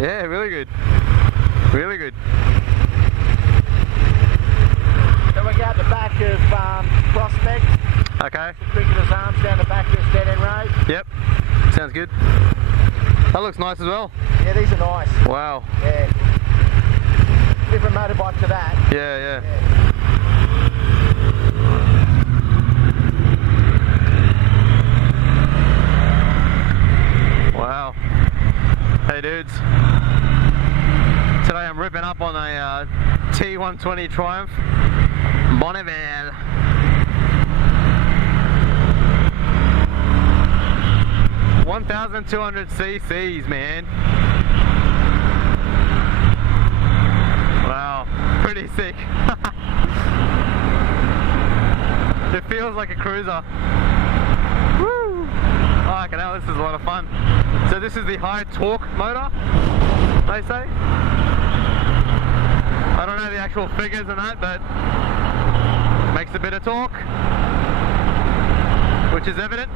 Yeah, really good. Really good. So we go out the back of Prospect. Okay. The Cricketer's Arms down the back of this dead end road. Yep. Sounds good. That looks nice as well. Yeah, these are nice. Wow. Yeah. Different motorbike to that. Yeah. Wow. Hey dudes. Today I'm ripping up on a T120 Triumph Bonneville. $1,200 cc's, man. Wow, pretty sick. It feels like a cruiser. Woo! Oh, okay, now this is a lot of fun. So this is the high torque motor, they say. I don't know the actual figures and that, but makes a bit of torque, which is evident.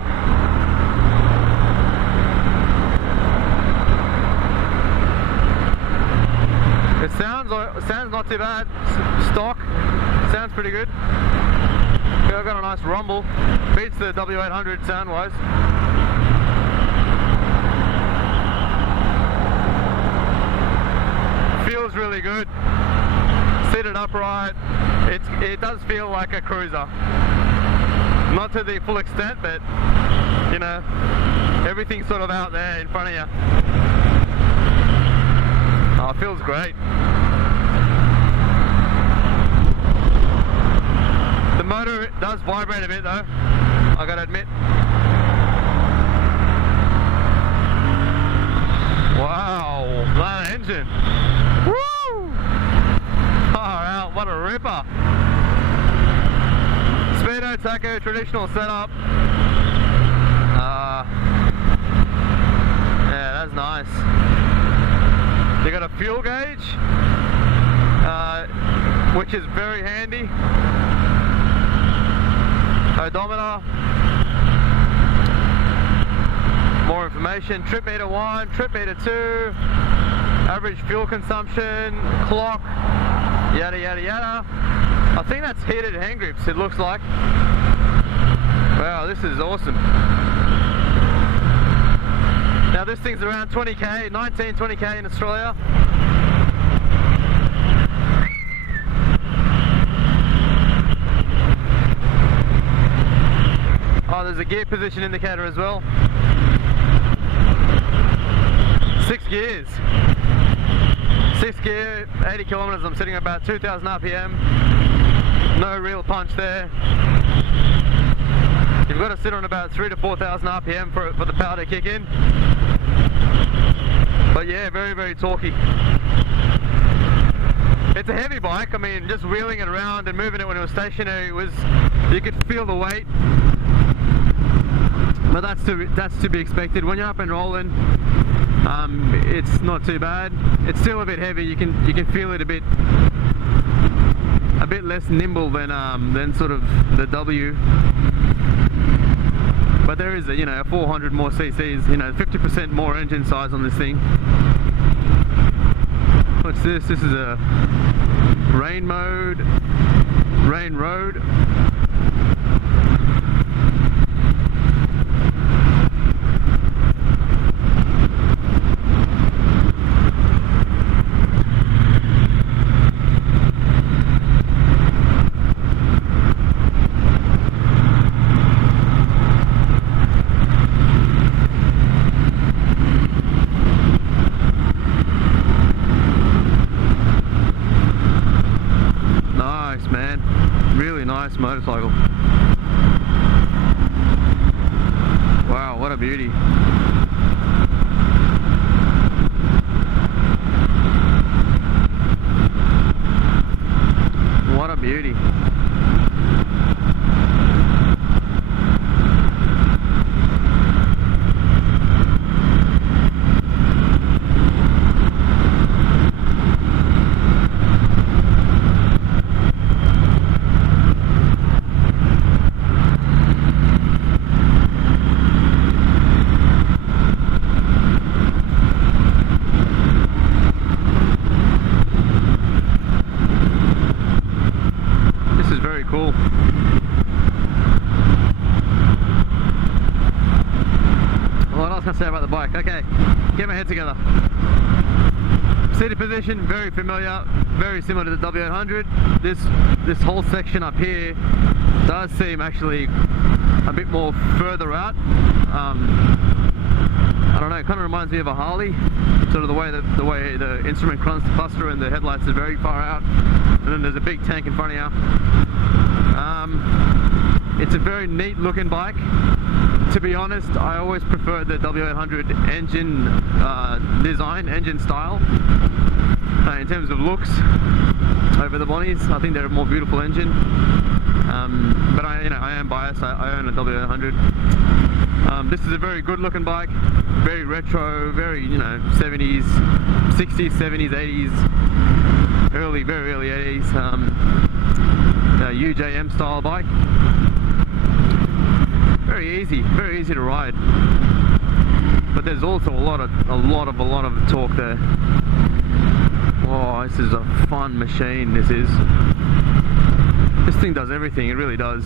It sounds not too bad. Stock sounds pretty good. I've got a nice rumble. Beats the W800 sound wise. Feels really good. Seated upright. It does feel like a cruiser. Not to the full extent, but you know, everything's sort of out there in front of you. Oh, it feels great. The motor does vibrate a bit though, I gotta admit. Wow, that engine. Woo! Far out, what a ripper. Speedo tacho, traditional setup. Yeah, that's nice. You got a fuel gauge, which is very handy. Odometer. More information. Trip meter 1, trip meter 2, average fuel consumption, clock, yada yada yada. I think that's heated hand grips, it looks like. Wow, this is awesome. Now this thing's around 20k, 20k in Australia. Oh, there's a gear position indicator as well. 6 gears. 6 gear, 80 kilometers. I'm sitting at about 2,000 RPM. No real punch there. You've got to sit on about 3,000 to 4,000 RPM for the power to kick in. But yeah, very, very torquey. It's a heavy bike. I mean, just wheeling it around and moving it when it was stationary you could feel the weight. But that's to be expected. When you're up and rolling, it's not too bad. It's still a bit heavy. You can feel it a bit less nimble than sort of the W. But there is a 400 more cc's, 50% more engine size on this thing. What's this? This is a rain mode, rain road. Nice motorcycle. Wow, what a beauty. What a beauty. say about the bike? Okay, get my head together. Seated position, very familiar, very similar to the W800. This whole section up here does seem actually a bit more further out. I don't know, it kind of reminds me of a Harley. Sort of the way the instrument cluster and the headlights are very far out, and then there's a big tank in front of you. It's a very neat looking bike. To be honest, I always prefer the W800 engine design, engine style. In terms of looks over the Bonnies, I think they're a more beautiful engine. But I am biased. I own a W800. This is a very good looking bike, very retro, very 70s, 60s, 70s, 80s, very early 80s, UJM style bike. Very easy to ride. But there's also a lot of torque there. Oh, this is a fun machine. This thing does everything. It really does.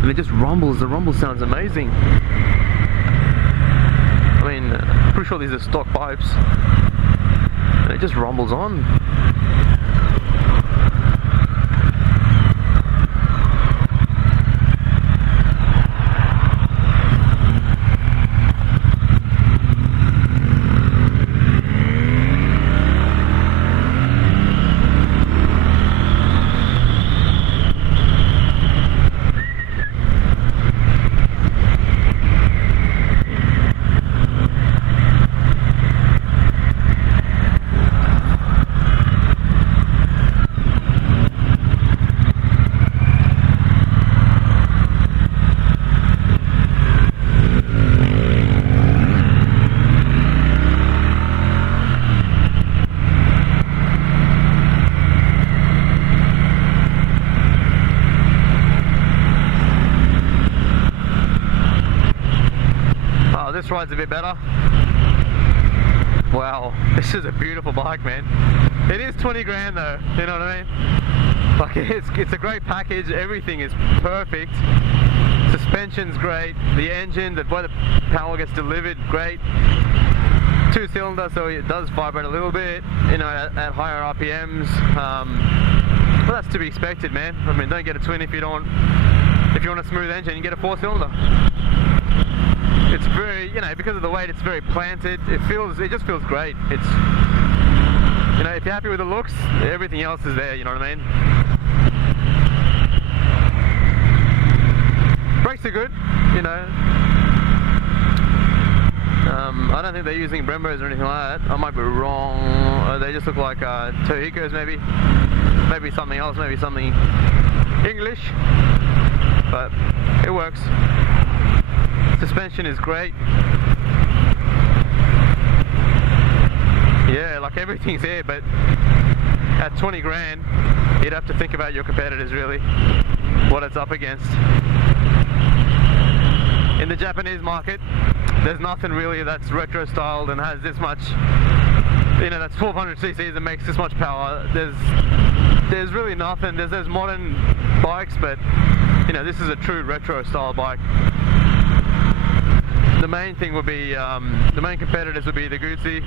And it just rumbles. The rumble sounds amazing. I mean, I'm pretty sure these are stock pipes. And it just rumbles on. This ride's a bit better. Wow, this is a beautiful bike, man. It is 20 grand though, you know what I mean? Like it's a great package, everything is perfect. Suspension's great, the engine, the way the power gets delivered, great. 2-cylinder, so it does vibrate a little bit, at higher RPMs. But that's to be expected, man. I mean, don't get a twin if you want a smooth engine, you get a 4-cylinder. It's very, because of the weight, it's very planted. It just feels great. It's, if you're happy with the looks, everything else is there, you know what I mean? Brakes are good, I don't think they're using Brembos or anything like that. I might be wrong. They just look like Tohicos maybe. Maybe something else, maybe something English. But it works. Suspension is great. Yeah, like everything's here, but at 20 grand, you'd have to think about your competitors really, what it's up against. In the Japanese market, there's nothing really that's retro styled and has this much, that's 1200 cc's and makes this much power. There's really nothing. There's modern bikes, but this is a true retro style bike. The main thing would be, the main competitors would be the Guzzi,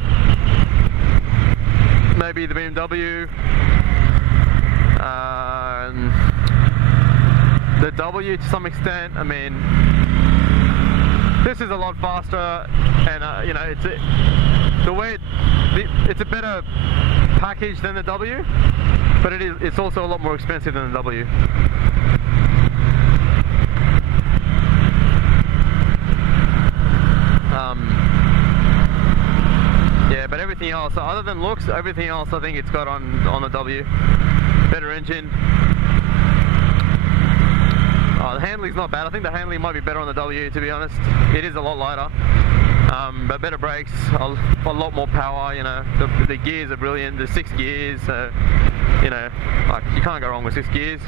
maybe the BMW, the W to some extent. I mean, this is a lot faster, and it's a better package than the W, but it's also a lot more expensive than the W. Yeah, but everything else, other than looks, everything else I think it's got on the W. Better engine. The handling's not bad. I think the handling might be better on the W, to be honest. It is a lot lighter, but better brakes, a lot more power. The gears are brilliant. There's 6 gears, so like you can't go wrong with 6 gears.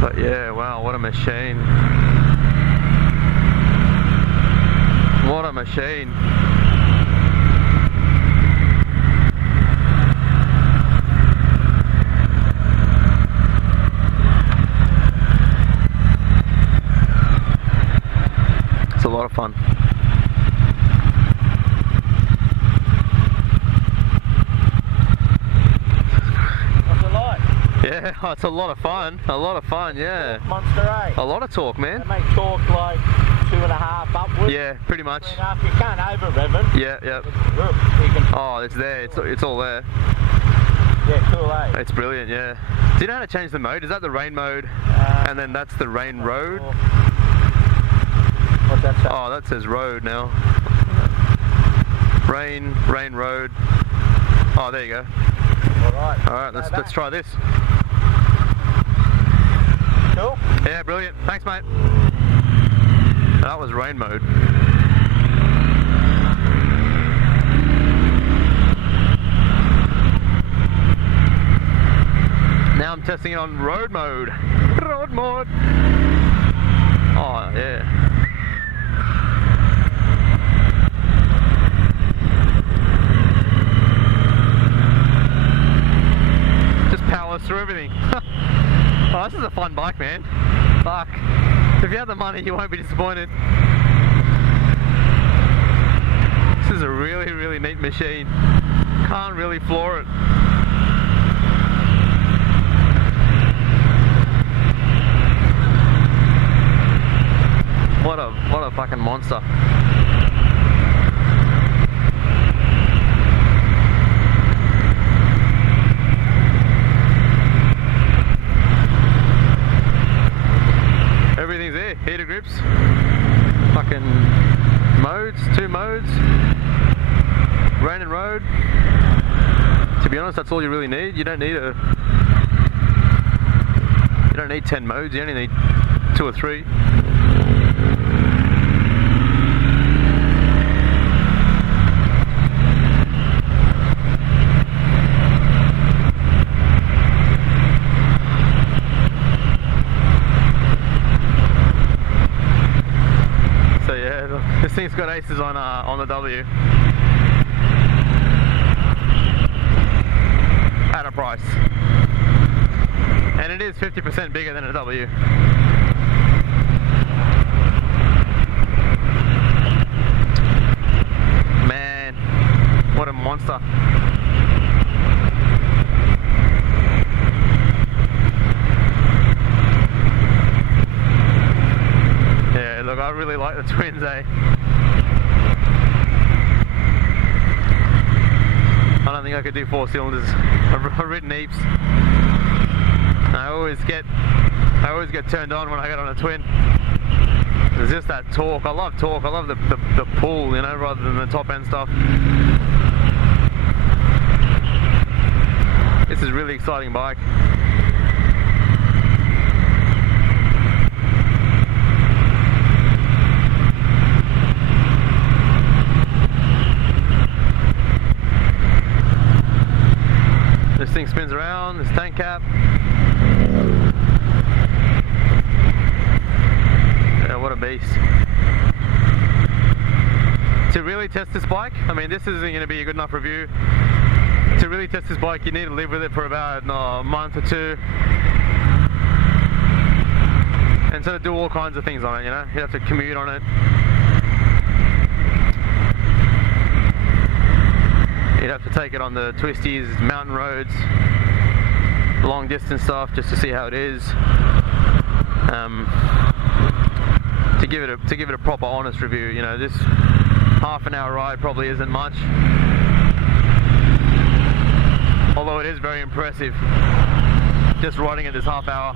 But yeah, wow, what a machine. What a machine. What's it like? Yeah, oh, it's a lot of fun. A lot of fun, yeah. Monster, eh? A lot of torque, man. They make torque like 2.5 upwards. Yeah, pretty much. 3.5. You can't over rev it. Yeah, yeah. You can, Oh, it's there. It's all there. yeah, cool, eh? It's brilliant, yeah. Do you know how to change the mode? Is that the rain mode? And then that's the rain road? What's that say? Oh, that says road now. Rain road. Oh, there you go. Alright. Alright, let's try this. Cool. Yeah, brilliant. Thanks, mate. That was rain mode. Now I'm testing it on road mode. Road mode. Oh, yeah. Just powers through everything. Oh, this is a fun bike, man. Fuck. If you have the money, you won't be disappointed. This is a really, really neat machine. Can't really floor it. What a fucking monster. Everything's there. Heater grips. Fucking modes, 2 modes. Rain and road. To be honest, that's all you really need. You don't need 10 modes, you only need 2 or 3. So yeah, this thing's got aces on the W. At a price. And it is 50% bigger than a W. Man, what a monster. Yeah, look, I really like the twins, eh? I don't think I could do 4 cylinders. I've ridden heaps. I always get turned on when I get on a twin. It's just that torque. I love torque. I love the pull, you know, rather than the top end stuff. This is a really exciting bike. This thing spins around, this tank cap. Yeah, what a beast. To really test this bike, I mean, this isn't going to be a good enough review. To really test this bike, you need to live with it for about a month or 2. And sort of do all kinds of things on it, you know? You have to commute on it. You'd have to take it on the twisties, mountain roads, long distance stuff, just to see how it is. To give it a proper, honest review. You know, this half an hour ride probably isn't much, although it is very impressive. Just riding it this half hour,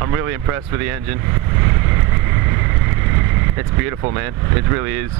I'm really impressed with the engine. It's beautiful, man. It really is.